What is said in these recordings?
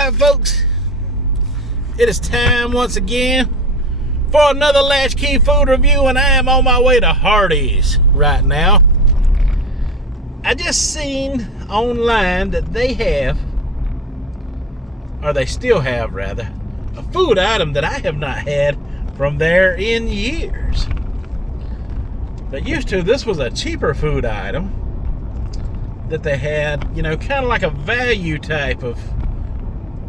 Alright folks, it is time once again for another Latchkey food review, and I am on my way to Hardee's right now. I just seen online that they have, or they still have rather, a food item that I have not had from there in years. But used to, this was a cheaper food item that they had, you know, kind of like a value type of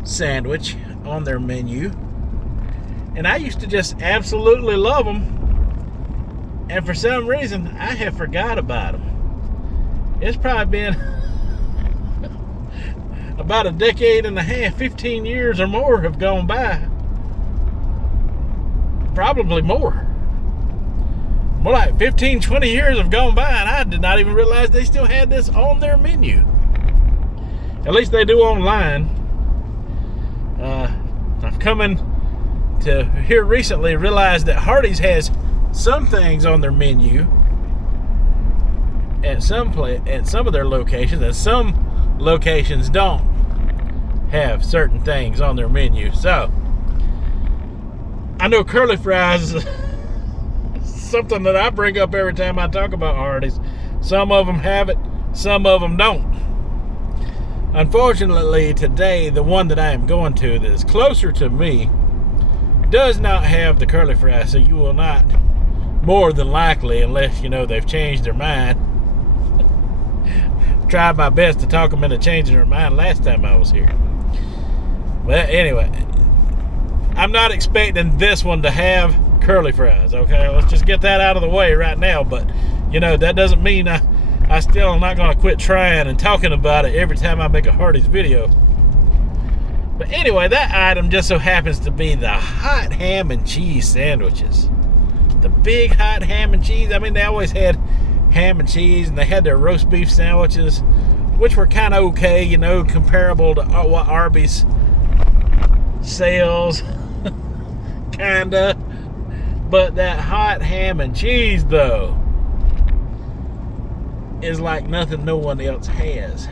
sandwich on their menu. And I used to just absolutely love them. And for some reason, I have forgot about them. It's probably been about a decade and a half, 15 years or more have gone by. Probably more. More like 15, 20 years have gone by, and I did not even realize they still had this on their menu. At least they do online. I've come in to here recently realize that Hardee's has some things on their menu at some of their locations, and some locations don't have certain things on their menu. So I know curly fries is something that I bring up every time I talk about Hardee's. Some of them have it, some of them don't. Unfortunately, today, the one that I am going to that is closer to me does not have the curly fries, so you will not, more than likely, unless, you know, they've changed their mind. Tried my best to talk them into changing their mind last time I was here. But anyway, I'm not expecting this one to have curly fries, okay? Let's just get that out of the way right now. But, you know, that doesn't mean I still am not going to quit trying and talking about it every time I make a Hardee's video. But anyway, that item just so happens to be the hot ham and cheese sandwiches. The big hot ham and cheese. I mean, they always had ham and cheese, and they had their roast beef sandwiches, which were kind of okay, you know, comparable to what Arby's sells, kinda. But that hot ham and cheese, though, is like nothing no one else has.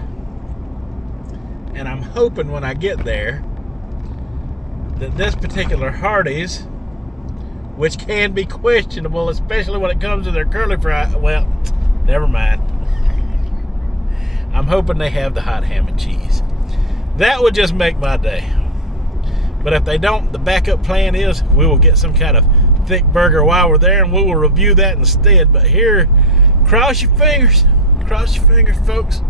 And I'm hoping when I get there that this particular Hardee's, which can be questionable, especially when it comes to their curly fry, well, never mind. I'm hoping they have the hot ham and cheese. That would just make my day. But if they don't, the backup plan is we will get some kind of thick burger while we're there, and we will review that instead. But here, cross your fingers, folks.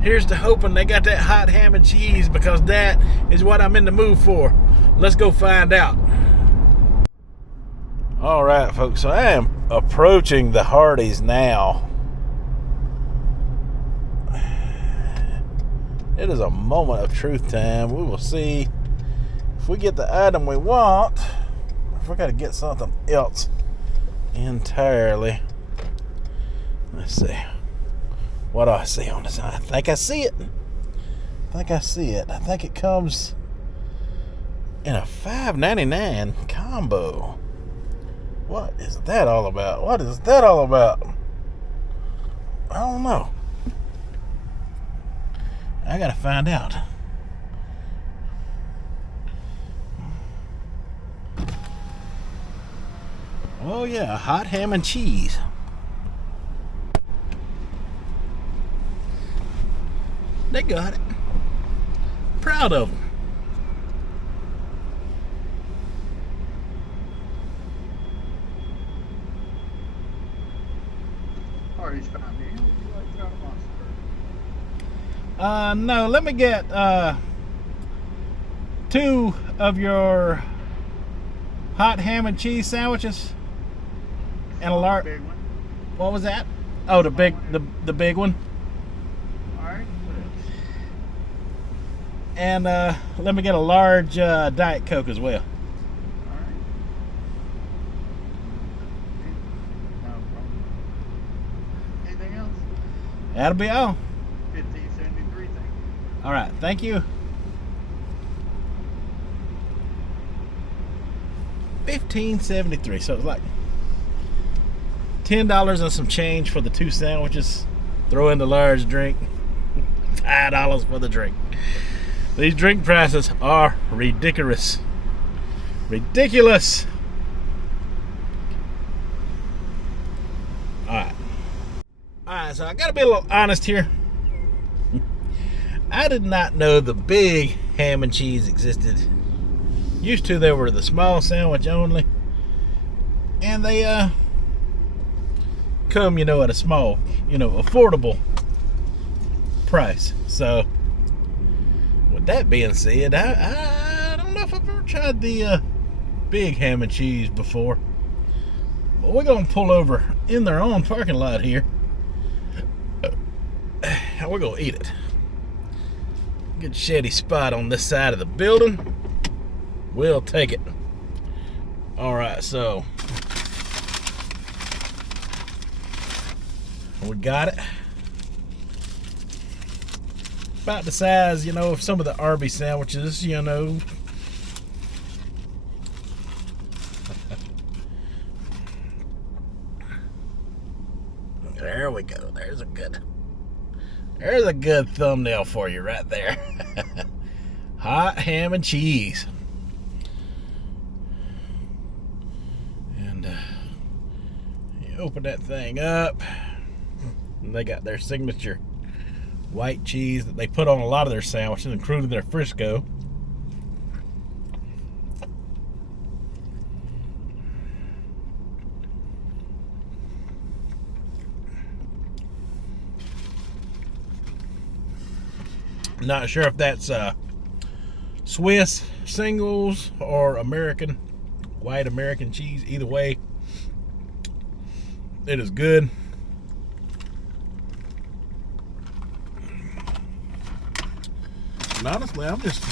Here's to hoping they got that hot ham and cheese, because that is what I'm in the mood for. Let's go find out. All right, folks, so I am approaching the Hardee's now. It is a moment of truth time. We will see if we get the item we want, if we got to get something else entirely. Let's see. What do I see on this? I think I see it. I think it comes in a $5.99 combo. What is that all about? I don't know. I gotta find out. Oh yeah, hot ham and cheese. They got it. Proud of them. Hardee's found me. Would you like to have a monster? No, let me get 2 of your hot ham and cheese sandwiches and a large. Big one. What was that? Oh, the big one. All right. And let me get a large Diet Coke as well. All right. No problem. Anything else? That'll be all. 1573. Thank you. All right, thank you. $15.73. So it's like $10 and some change for the 2 sandwiches. Throw in the large drink. $5 for the drink. These drink prices are ridiculous. Ridiculous. Alright, so I gotta be a little honest here. I did not know the big ham and cheese existed. Used to, they were the small sandwich only. And they come, at a small, affordable price. So, with that being said, I don't know if I've ever tried the big ham and cheese before. But we're going to pull over in their own parking lot here. And we're going to eat it. Good shady spot on this side of the building. We'll take it. Alright, so we got it. About the size, of some of the Arby's sandwiches, There we go. There's a good thumbnail for you right there. Hot ham and cheese. And you open that thing up, and they got their signature white cheese that they put on a lot of their sandwiches, including their Frisco. Not sure if that's Swiss singles or white American cheese. Either way, it is good. And honestly, I'm just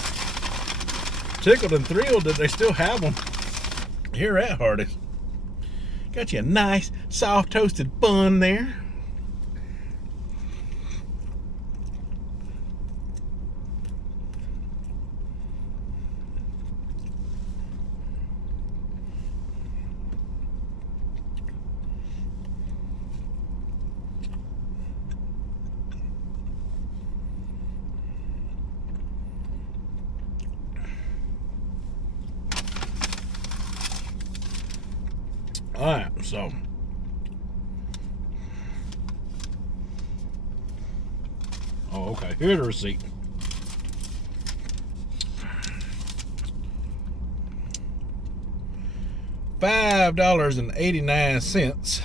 tickled and thrilled that they still have them here at Hardee's. Got you a nice soft toasted bun there. Alright, so okay, here's the receipt. $5.89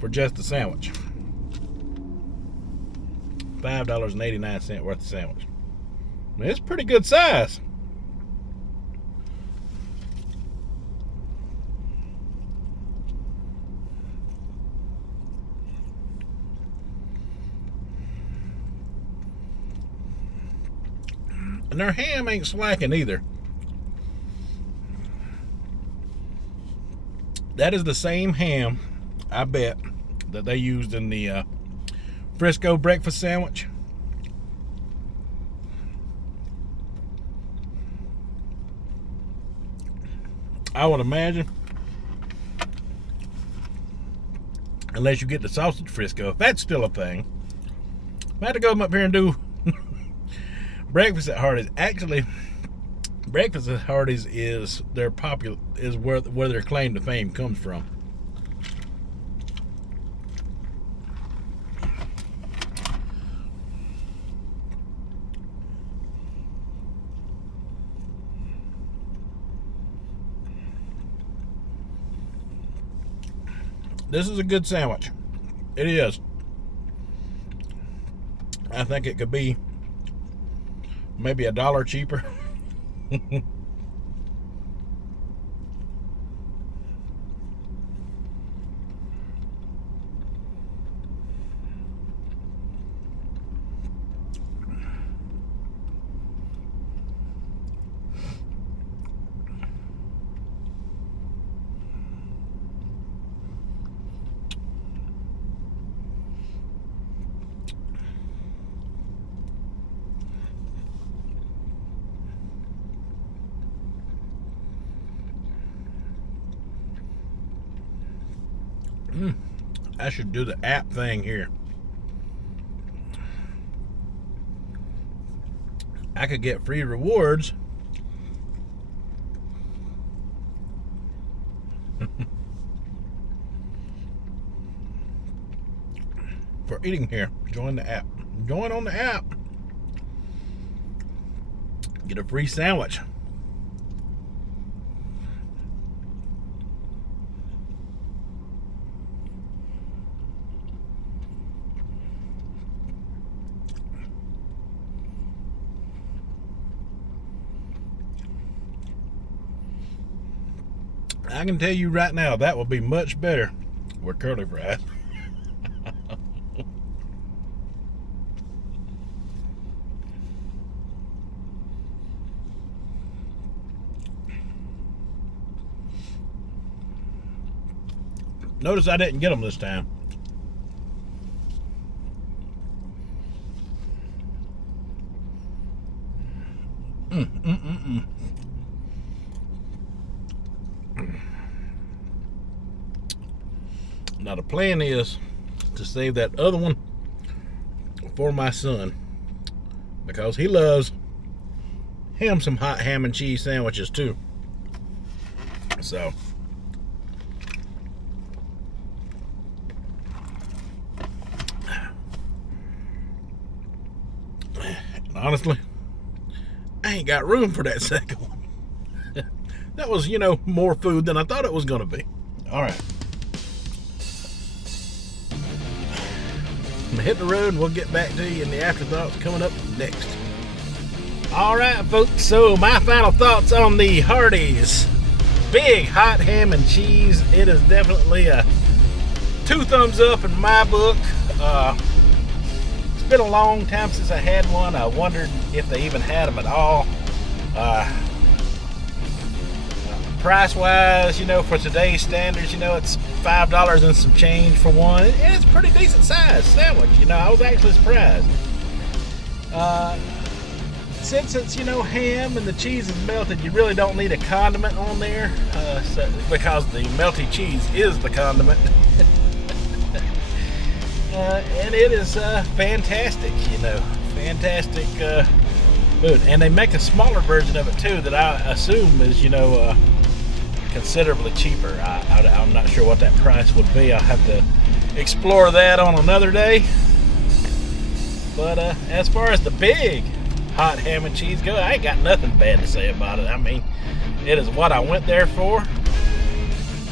for just a sandwich. $5.89 worth of sandwich. I mean, it's pretty good size. And their ham ain't slacking either. That is the same ham, I bet, that they used in the Frisco breakfast sandwich. I would imagine, unless you get the sausage Frisco, if that's still a thing. I had to go up here and do breakfast at Hardee's. Actually, breakfast at Hardee's is where their claim to fame comes from. This is a good sandwich. It is. I think it could be maybe $1 cheaper. I should do the app thing here. I could get free rewards for eating here. Join the app. Join on the app. Get a free sandwich. I can tell you right now, that will be much better with curly fries. Notice I didn't get them this time. Now the plan is to save that other one for my son, because he loves him some hot ham and cheese sandwiches too. So honestly, I ain't got room for that second one. That was, more food than I thought it was going to be. All right. I'm going to hit the road and we'll get back to you in the afterthoughts coming up next. All right, folks. So my final thoughts on the Hardee's Big Hot Ham and Cheese. It is definitely a 2 thumbs up in my book. It's been a long time since I had one. I wondered if they even had them at all. Price wise, for today's standards, it's $5 and some change for one, and it's a pretty decent size sandwich. I was actually surprised. Since it's ham and the cheese is melted, you really don't need a condiment on there, because the melty cheese is the condiment. And it is fantastic, fantastic food. And they make a smaller version of it too that I assume is, considerably cheaper. I'm not sure what that price would be. I'll have to explore that on another day. But as far as the Big Hot Ham and Cheese go, I ain't got nothing bad to say about it. I mean, it is what I went there for.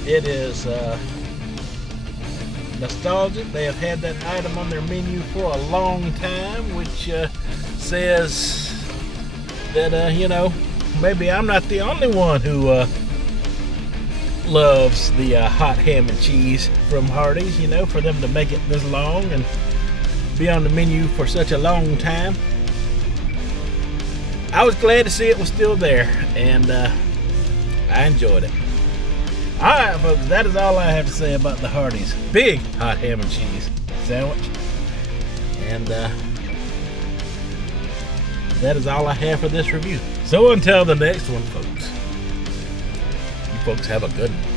It is nostalgic. They have had that item on their menu for a long time, which says that maybe I'm not the only one who loves the hot ham and cheese from Hardee's. For them to make it this long and be on the menu for such a long time, I was glad to see it was still there, and I enjoyed it. Alright, folks, that is all I have to say about the Hardee's Big Hot Ham and Cheese sandwich. And that is all I have for this review. So until the next one, folks, you folks have a good one.